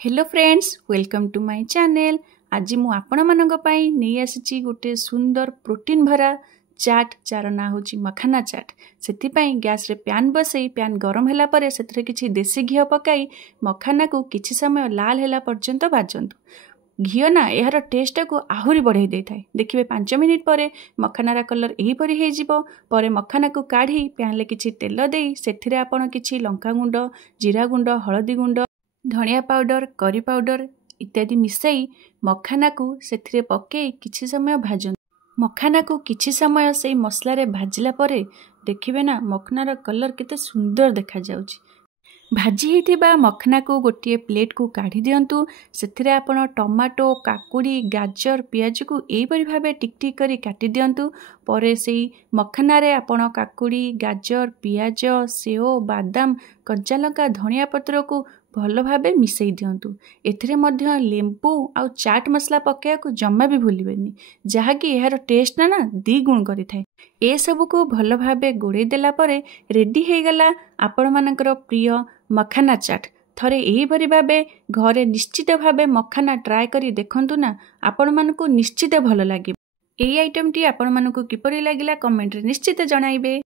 Hello friends, welcome to my channel. आज मु आपण मानक पई नहीं आसी गोटे सुंदर प्रोटीन भरा चाट जार ना हूँ मखाना चाट। से गैस रे पैन बसई पैन गरम होला परे से किछि देसी घी पकाई मखाना को किछि समय लाल होला पर्यंत भाजंतु। घी ना यार टेस्ट को आहुरी बढ़ाई दे थाए। देखिए 5 मिनिट पर मखानार कलर यहीपरी हो मखाना को काढ़ी पैन ले किछि तेल देई सेथिरे आपण किछि लंका गुंड, जीरा गुंड, हळदी गुंड, धनिया पाउडर, करी पाउडर इत्यादि मिसाई मखाना को सेथिरे पके किछि समय भाजन। मखाना को किछि समय से मसला रे भाजिला परे देखिबे ना मखानार कलर केते सुंदर देखा जाउछि। भाजी होइथिबा मखना को गोटे प्लेट को काढ़ी दियंतु। सेथिरे आपण टमाटो, काकुड़ी, गाजर, पियाज को एहीपरि भाबे टिक टिक करी काटी दियंतु। परे सेही मखना रे आपण काकुड़ी, गाजर, पियाज, सेओ, बादाम, कच्चा लंका, धनिया पत्र को भल भाबे मिसई दियंतु। एथिरे मध्य लेंबू आउ चाट मसला पकेया को जम्मा भी भूलिबेनी, जहाँकि यार टेस्ट ना दी गुण करि थाए। ए सब को भल भाबे गोड़े देला परे रेडी हे गला आपण मानकर प्रिय मखाना चाट। थरे एही भरी भाबे घरे निश्चित भाबे मखाना ट्राए करी देखंतु ना, आपण मानको निश्चित भल लागिबो। एई आइटम टी आपण मानको किपरि लागिला कमेंट रे निश्चित जणाइबे।